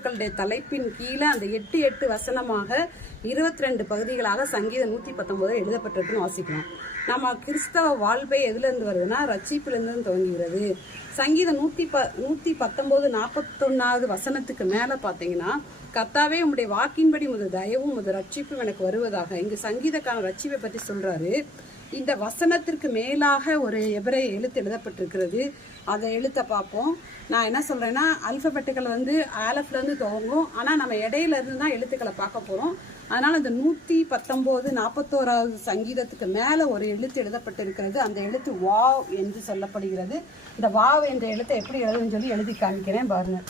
எழுத்துக்களுடைய தலைப்பின் கீழே அந்த 8 வசனமாக 22 பகுதிகளாக சங்கீதம் 119 எழுதப்பட்டிருக்குன்னு வாசிக்கலாம். நம்ம கிறிஸ்தவ வாழ்வை எதுல இருந்து வருதுன்னா ரட்சிப்பிலிருந்து துவங்குகிறது. சங்கீதம் 119 41வது வசனத்துக்கு மேல பாத்தீங்கன்னா, கர்த்தாவே உம்முடைய வாக்கின்படி உமது தயவும் உமது ரட்சிப்பும் எனக்கு வருவதாக. இங்கு சங்கீதக்கான ரட்சிப்பை பற்றி சொல்றாரு. இந்த வசனத்திற்கு மேலாக ஒரு எபிரேய எழுத்து எழுதப்பட்டிருக்கிறது. அந்த எழுத்தை பார்ப்போம். நான் என்ன சொல்றேன்னா, அல்பபெட்டுகள் வந்து ஆலஃப்ல இருந்து துவங்கும். ஆனா நம்ம இடையில இருந்து தான் எழுத்துக்களை பார்க்க போறோம். அதனால இந்த 119 41வது சங்கீதத்துக்கு மேல ஒரு எழுத்து எழுதப்பட்டிருக்கிறது. அந்த எழுத்து வாவ் என்று சொல்லப்படுகிறது. இந்த வாவ் என்ற எழுத்தை எப்படி எழுதுன்னு சொல்லி எழுதி காமிக்கிறேன் பாருங்க.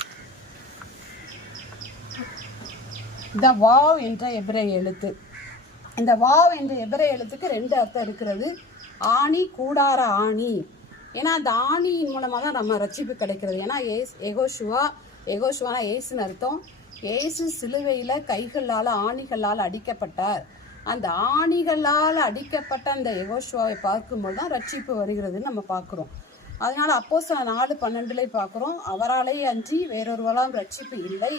இந்த வாவ் என்ற எபிரேய எழுத்து. இந்த வாவ் என்ற எபிரேய எழுத்துக்கு 2 அர்த்தம் இருக்கிறது. ஆணி, கூடார ஆணி. ஏன்னா அந்த ஆணியின் மூலமாக தான் நம்ம ரட்சிப்பு கிடைக்கிறது. ஏன்னா எகோஷுவானா ஏசுன்னு அர்த்தம். ஏசு சிலுவையில் கைகளால் ஆணிகளால் அடிக்கப்பட்டார். அந்த ஆணிகளால் அடிக்கப்பட்ட அந்த எகோஷுவாவை பார்க்கும்போது தான் ரட்சிப்பு வருகிறதுன்னு நம்ம பார்க்குறோம். அதனால அப்போஸ்தலர் 4:12 பார்க்குறோம், அவராலேயே அன்றி வேறொருவரால் ரட்சிப்பு இல்லை,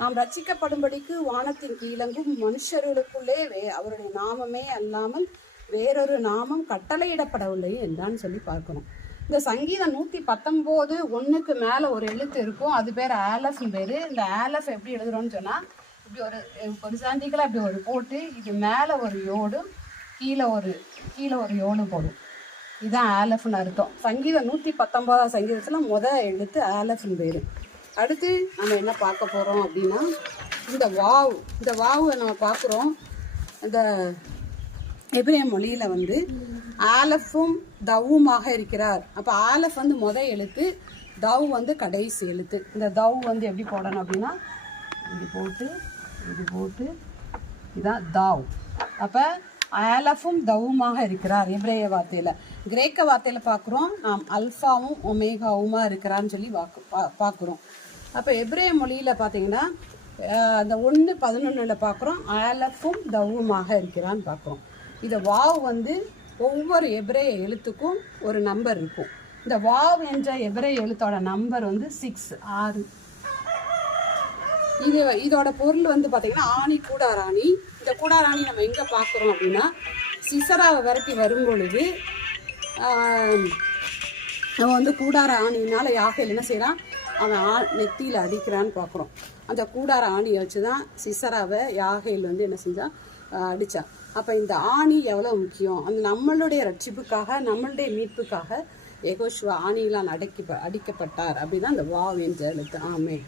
நாம் ரட்சிக்கப்படும்படிக்கு வானத்தின் கீழங்கும் மனுஷர்களுக்குள்ளே அவருடைய நாமமே அல்லாமல் வேறொரு நாமம் கட்டளையிடப்படவில்லை என்றான்னு சொல்லி பார்க்கணும். இந்த சங்கீதம் 119 1க்கு மேல ஒரு எழுத்து இருக்கும். அது பேர் ஆலஃப் பேரு. இந்த ஆலஃப் எப்படி எழுதுறோம்னு சொன்னா, இப்படி ஒரு சாண்டிகளை அப்படி ஒரு போட்டு, இது மேல ஒரு யோடும் கீழே ஒரு யோடும் போடும். இதுதான் ஆலஃப்னு அர்த்தம். சங்கீதம் 119 சங்கீதத்துல எழுத்து ஆலஃப்னு பேரு. அடுத்து நம்ம என்ன பார்க்க போறோம் அப்படின்னா, இந்த வாவை நம்ம பார்க்குறோம். இந்த எபிரேய மொழியில வந்து ஆலஃபும் தவ்வுமாக இருக்கிறார். அப்ப ஆலஃப் வந்து எழுத்து, தவ் வந்து கடைசி எழுத்து. இந்த தவ் வந்து எப்படி போடணும் அப்படின்னா, இது போட்டு இதான் தாவ். அப்ப ஆலஃபும் தவ்வுமாக இருக்கிறார் எபிரேய வார்த்தையில. கிரேக்க வார்த்தையில பார்க்குறோம், நாம் அல்ஃபாவும் ஒமேகாவுமா இருக்கிறான்னு சொல்லி பார்க்குறோம். அப்போ எபிரேய மொழியில பார்த்தீங்கன்னா அந்த 1:11 பார்க்குறோம், ஆலஃபும் தவ்வுமாக இருக்கிறான்னு பார்க்குறோம். இந்த வாவ் வந்து ஒவ்வொரு எபிரேய எழுத்துக்கும் ஒரு நம்பர் இருக்கும். இந்த வாவ் என்ற எபிரேய எழுத்தோட நம்பர் வந்து 6. இதோட பொருள் வந்து பார்த்தீங்கன்னா ஆணி, கூடாராணி. இந்த கூடாராணி நம்ம எங்கே பார்க்குறோம் அப்படின்னா, சிசராவை விரட்டி வரும் பொழுது நம்ம வந்து கூடார ஆணினால யாகையில் என்ன செய்யறான், அவன் நெத்தியில் அடிக்கிறான்னு பார்க்குறோம். அந்த கூடார ஆணியை வச்சு தான் சிசராவை யாகையில் வந்து என்ன செஞ்சான், அடித்தான். அப்போ இந்த ஆணி எவ்வளோ முக்கியம். அந்த நம்மளுடைய ரட்சிப்புக்காக, நம்மளுடைய மீட்புக்காக யெகோஷுவா ஆணியிலான் அடிக்கப்பட்டார். அப்படிதான் இந்த வாவ் என்ற எழுத்து. ஆமென்.